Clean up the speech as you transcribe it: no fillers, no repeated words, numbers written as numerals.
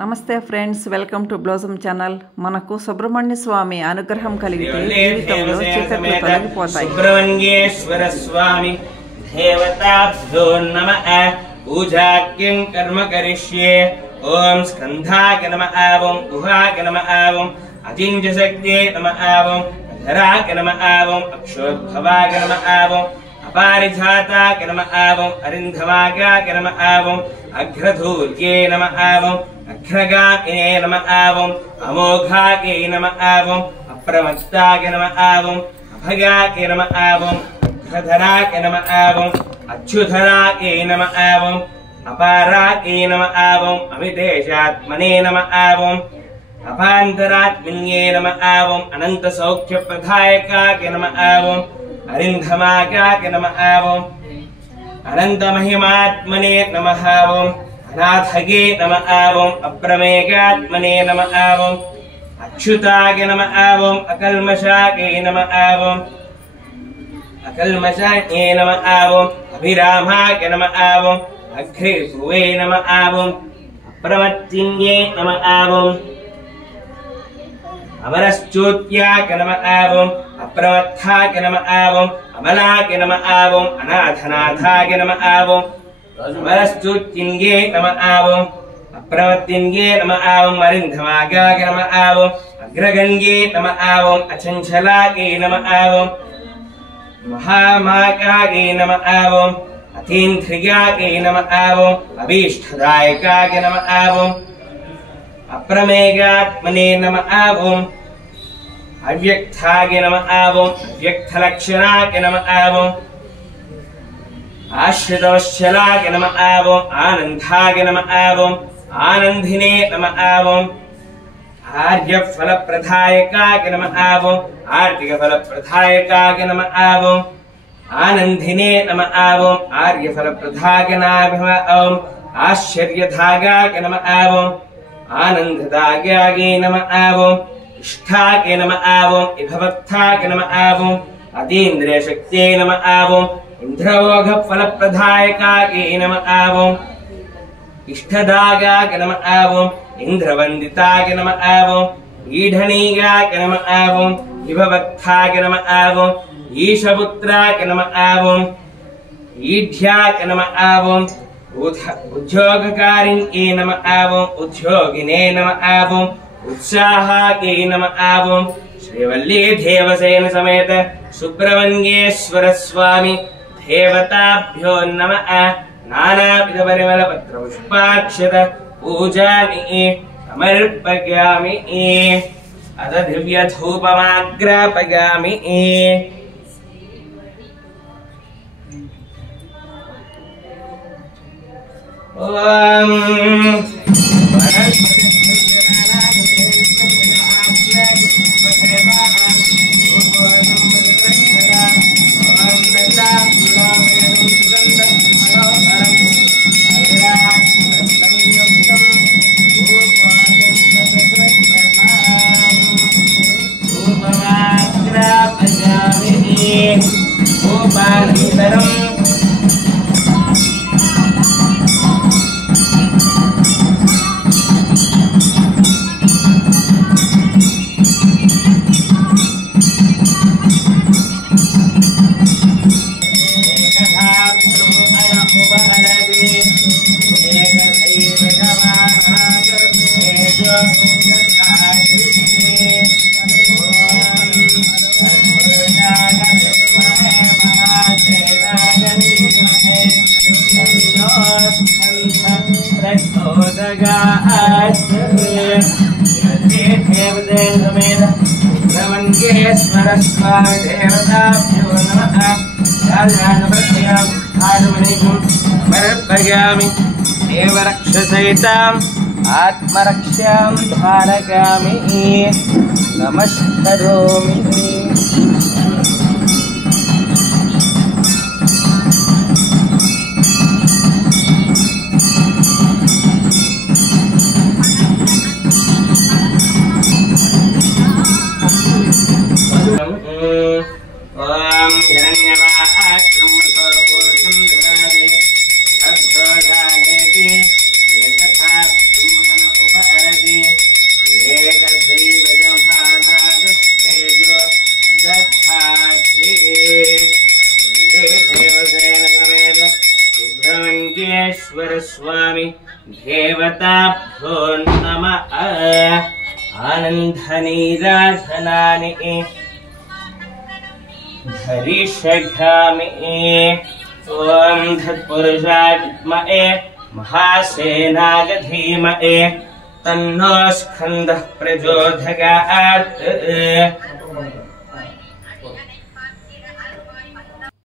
నమస్తే friends, welcome to blossom channel. మనకు సుబ్రహ్మణ్య స్వామి అనుగ్రహం కలిగితే జీవితంలో చీకట్లు తొలగిపోతాయి. సుబ్రహ్మణ్యేశ్వర స్వామి దేవతాభ్యో నమః. పూజాక్యం కర్మ కరిష్యే. ఓం స్కంధాయ నమః. ఓం గుహాయ నమః. ఓం అజింజ శక్తే నమః. ఓం అధరాయ నమః. ఓం అక్షోద్భవాయ నమః. ఓం అపారిజాతాయ నమః. ఓం అరింధమాయ నమః. ఓం అఘ్రధూర్యే నమః. ఓం అఘ్రగామినే నమః. ఓం అమోఘాయ నమః. ఓం అప్రమత్తాయ నమః. ఓం అభగాయ నమః. ఓం అఘ్రధరాయ నమః. ఓం అచ్యుధరాయ నమః. ఓం అపారాయ నమః. ఓం అమితేశాత్మనే నమః. ఓం అపాంతరాత్మన్యే నమః. ఓం అనంత సౌఖ్య ప్రదాయకాయ నమః. ఓం అరింధమాయ నమః. ఓం అనంత మహిమాత్మనే నమః. ఓం అనాథగే నమః. ఓం అప్రమేయాత్మనే నమః. ఓం అచ్యుతాయ నమః. ఓం అకల్మషాయ నమః. ఓం అకల్మషాయ నమః. ఓం అభిరామాయ నమః. ఓం అఘ్రే భువే నమః. ఓం అప్రమత్తిన్యే నమః. ఓం అమరశ్చోత్యాయ నమః. ఓం అప్రమత్తాయ నమః. ఓం అమలాయ నమః. ఓం అనాథనాథాయ నమః. ఓం అమరశ్చోత్తిన్యే నమః. ఓం అప్రమత్తిన్యే నమః. ఓం అరింధమాయ నమః. ఓం అగ్రగణ్యే నమః. ఓం అచంచలాయ నమః. ఓం మహామాకాయ నమః. ఓం అతీంద్రియాయ నమః. ఓం అభీష్టదాయకాయ నమః. ఓం అప్రమేయాత్మనే నమః. ఓం అవ్యక్తాయ నమః. ఓం అవ్యక్తలక్షణాయ నమః. ఓం ఆశ్రితవత్సలాయ నమః. ఓం ఆనందాయ నమః. ఓం ఆనందినే నమః. ఓం ఆర్యఫలప్రదాయకాయ నమః. ఓం ఆర్తికఫలప్రదాయకాయ నమః. ఓం ఆనందినే నమః. ఓం ఆర్యఫలప్రదాయ నమః. ఓం ఆశ్చర్యధాగాయ నమః. ఓం ఆనందదాయాయ నమః. ఓం ఇష్టాయ నమః. ఓం ఇభవత్తాయ నమః. ఓం అతీంద్రియశక్తే నమః. ఓం ఇంద్రయోగఫలప్రదాయకాయ నమః. ఓం ఇష్టదాయాయ నమః. ఓం ఇంద్రవందితాయ నమః. ఓం ఈఢణీయాయ నమః. ఓం విభవత్తాయ నమః. ఓం ఈశపుత్రాయ నమః. ఓం ఈఢ్యాయ నమః. ఓం ఉద్యోగకారిణ్యే నమః. ఓం ఉద్యోగినే నమః. ఓం ఉత్సాహాయ నమః. ఓం శ్రీవల్లీ దేవసేన సమేత సుబ్రహ్మణ్యేశ్వర స్వామి దేవతాభ్యో నమః. నానావిధ పరిమళ పత్ర పుష్పాక్షత పూజాని సమర్పయామి. అద దివ్య ధూపమాగ్రాపయామి. ఓం సుబ్రహ్మణ్యేశ్వర స్వామి దేవతాభ్యో నమః. సమర్పయామి. దేవరక్షసహితాం ఆత్మరక్షాం ధారయామి. నమస్కరోమి. ఓం హిరణ్యవాక్రం పూర్ణం దదామి. అద్భుతానేతి ఏతథా బ్రహ్మణ ఉప देवसेन समेत सुब्रह्मण्येश्वर स्वामी देवताभ्यो नमः। आनन्दनीराधनानि धरिष्यामि। ॐ तत्पुरुषाय विद्महे महासेनाय धीमहि तन्नो स्कन्दः प्रचोदयात्।